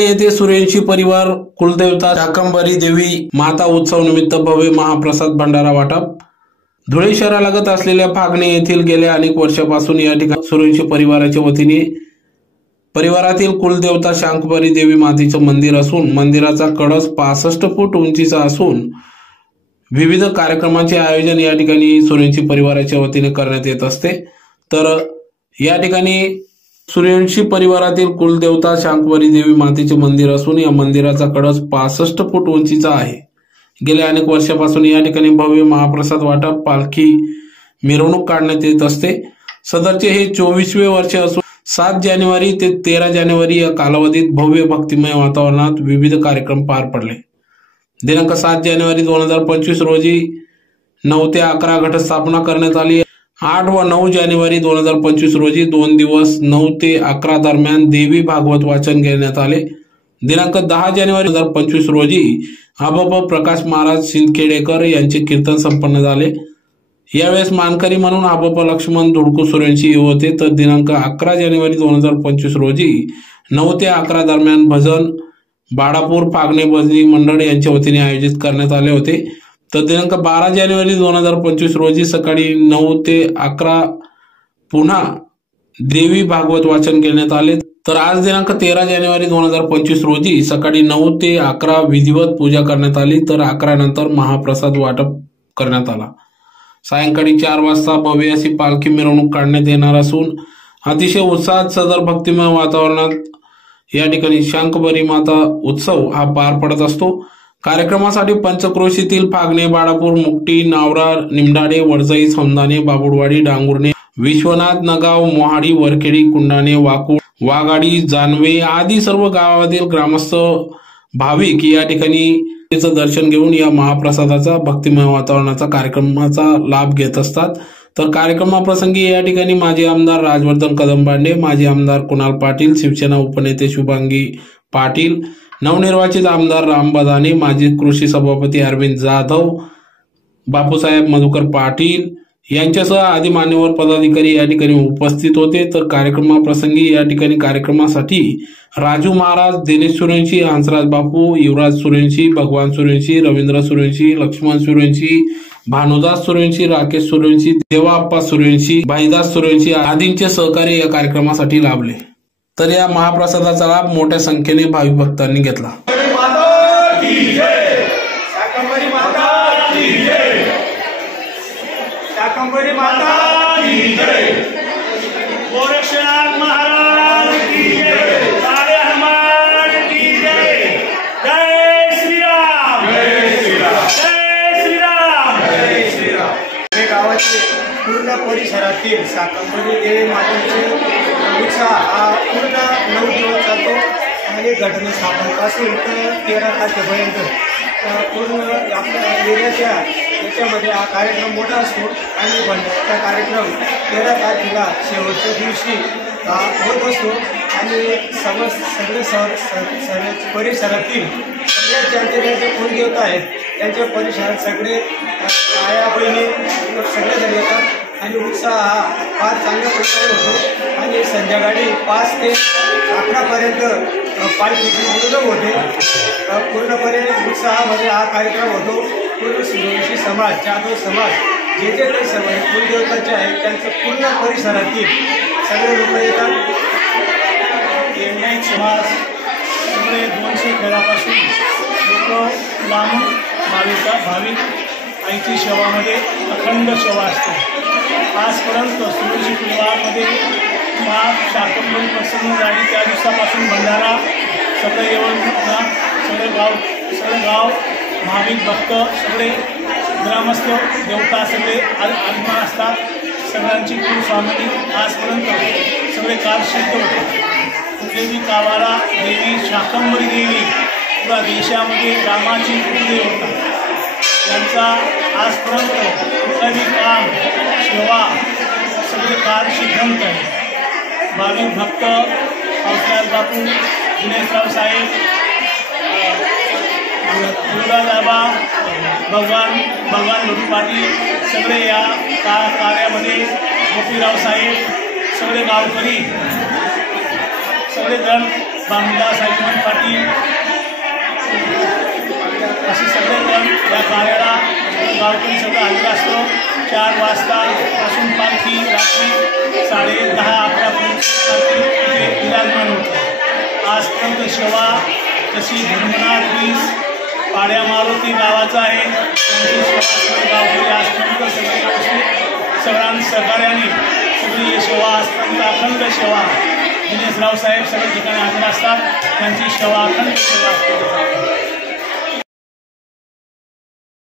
येथे सूर्यवंशी परिवार कुलदेवता शाकंभरी देवी माता उत्सव निमित्त भव्य महाप्रसाद भंडारा वाटप। धुळे शहरालगत असलेल्या फागणे येथील गेल्या अनेक वर्षापासून या ठिकाणी सूर्यवंशी परिवाराच्या वतीने परिवारातील कुलदेवता शाकंभरी देवी मातेचे मंदिर असून मंदिराचा कळस 65 फूट उंचीचा असून विविध कार्यक्रमांचे आयोजन या ठिकाणी सूर्यवंशी परिवाराच्या वतीने करण्यात येत असते। तर या ठिकाणी सूर्यवंशी परिवारातील कुलदेवता शाकंभरी देवी मातेचे मंदिर असून या मंदिराचा कळस 65 फूट उंचीचा आहे। गेल्या अनेक वर्षापासून या ठिकाणी भव्य महाप्रसाद वाटप पालखी मिरवणूक काढण्यात येत असते। सदरचे हे 24वे वर्ष असून 7 जानेवारी ते 13 जानेवारी या कालावधीत भव्य भक्तिमय वातावरणात विविध कार्यक्रम पार पडले। दिनांक 7 जानेवारी 2025 रोजी 9 ते 11 घटस्थापना करण्यात आली। 8 व 9 जानेवारी 2025 रोजी 2 दिवस 9 ते 11 दरम्यान देवी भागवत वाचन घेण्यात आले। दिनांक 10 जानेवारी 2025 रोजी आबाबा प्रकाश महाराज सिंदखेडेकर यांचे कीर्तन संपन्न झाले। यावेळेस मानकरी म्हणून आबाबा लक्ष्मण धुडकू सूर्यवंशी होते। तर दिनांक 11 जानेवारी 2025 रोजी 9 ते 11 दरम्यान भजन बाळापूर फागणे भजनी मंडळ यांच्या वतीने आयोजित करण्यात आले होते। तर दिनांक 12 जानेवारी 2025 रोजी सकाळी 9 ते 11 पुन्हा देवी भागवत वाचन घेण्यात आले। तर आज दिनांक 13 जानेवारी 2025 रोजी सकाळी 9 ते 11 विधिवत पूजा करण्यात आली। तर 11 नंतर महाप्रसाद वाटप करण्यात आला। सायंकाळी 4 वाजता भव्य अशी पालखी मिरवणूक काढण्यात येणार असून अतिशय उत्साहात सदर भक्तिमय वातावरणात या ठिकाणी शाकंभरी माता उत्सव हा पार पडत असतो। कार्यक्रमासाठी पंचक्रोशीतील फागणे बाळापूर मुकटी नावरा निमडाडे वडजाई सौंदाणे बाबुडवाडी डांगुर्णे विश्वनाथ नगाव मोहाडी वरखेडी कुंडाणे वाकुळ वाघाडी जानवे आदी सर्व गावातील ग्रामस्थ भाविक या ठिकाणी दर्शन घेऊन या महाप्रसादाचा भक्तिमय वातावरणाचा कार्यक्रमाचा लाभ घेत असतात। तर कार्यक्रमाप्रसंगी या ठिकाणी माजी आमदार राजवर्धन कदमबांडे, माजी आमदार कुणाल पाटील, शिवसेना उपनेते शुभांगी पाटील, नवनिर्वाचित आमदार राम बदाने, माजी कृषी सभापती अरविंद जाधव, बापूसाहेब मधुकर पाटील यांच्यासह आदी मान्यवर पदाधिकारी या ठिकाणी उपस्थित होते। तर कार्यक्रमाप्रसंगी या ठिकाणी कार्यक्रमासाठी राजू महाराज, दिनेश सूर्यवंशी, हंसराज बापू, युवराज सूर्यवंशी, भगवान सूर्यवंशी, रवींद्र सूर्यवंशी, लक्ष्मण सूर्यवंशी, भानुदास सूर्यवंशी, राकेश सूर्यवंशी, देवाप्पा सूर्यवंशी, भाईदास सूर्यवंशी आदींचे सहकार्य या कार्यक्रमासाठी लाभले। तर या महाप्रसादाचा लाभ मोठ्या संख्येने भाविक भक्तांनी घेतला। शाकंभरी माता की जय, गोरक्षनाथ महाराज की जय, सारे हनुमान की जय, जय श्री राम, जय श्री राम, जय श्री राम, जय श्री राम। हे गावाचे पूर्ण परिसरातील शाकंभरी देवी मातेचे उत्सव हा पूर्ण 9 दिवस चालतो आणि घटस्थापनेपासून तर 13 तारखेपर्यंत पूर्ण आपल्या एरियाच्या याच्यामध्ये हा कार्यक्रम मोठा असतो आणि भंडाऱ्याचा कार्यक्रम 13 तारखेला शेवटच्या दिवशी होत असतो आणि सगळे परिसरातील सगळ्या ज्यांचे कुलदेवता आहेत त्यांच्या परिसरात सगळे आया बहिणी सगळेजण येतात आणि उत्साह हा फार चांगल्या प्रकारे होतो आणि संध्याकाळी 5 ते 11 पर्यंत पालखीची मिरवणूक होते। पूर्णपणे उत्साहामध्ये हा कार्यक्रम होतो। पूर्ण सूर्यवंशी समाज, जाधव समाज, जे काही समाज कुलदेवताचे आहेत त्यांचं पूर्ण परिसरातील सगळे लोक येतात। लिंगायत समाज सगळे 200 खेळापासून लोक लांबून भाविक आईची सेवामध्ये अखंड सेवा असते। आजपर्यंत सूर्यवंशी परिवारामध्ये शाकंभरी प्रसन्न झाली त्या दिवसापासून भंडारा सगळे येऊन सगळे गाव भाविक भक्त सगळे ग्रामस्थ देवता सगळे आगमन असतात। सगळ्यांची कुलस्वामिनी आजपर्यंत सगळे काल सिद्ध होते। कुलदेवी कावारा देवी शाकंभरी देवी पुरा देशामध्ये रामाची कुलदेवता यांचा आजपर्यंत कुठलाही काम सेवा सगळे काल सिद्धांत आहे। भाविक भक्त हंसराज बापू, दिनेशराव साहेब, दुर्गादाबा, भगवान लोटू पाटील सगळे या कार्यामध्ये गोपीराव साहेब सगळे गावकरी सगळे सगळेजण रामदास आगमन पाटील असे सगळेजण या कार्याला गावातून सगळं आलेलं असतो। 4 वाजतापासून पालखी रात्री 10:30-11पर्यंत पालखी विराजमान होतं। आजपर्यंत सेवा तशी धर्मनाथ वीस पाड्या मारुती गावाचा आहे, त्यांची सेवा गावकरी आजपर्यंत सगळी व्यवस्थित सहकार्याने सगळी सेवा आजपर्यंत अखंड सेवा दिनेश रावसाहेब सगळ्या ठिकाणी हजर असतात, त्यांची सेवा अखंड सेवा असते।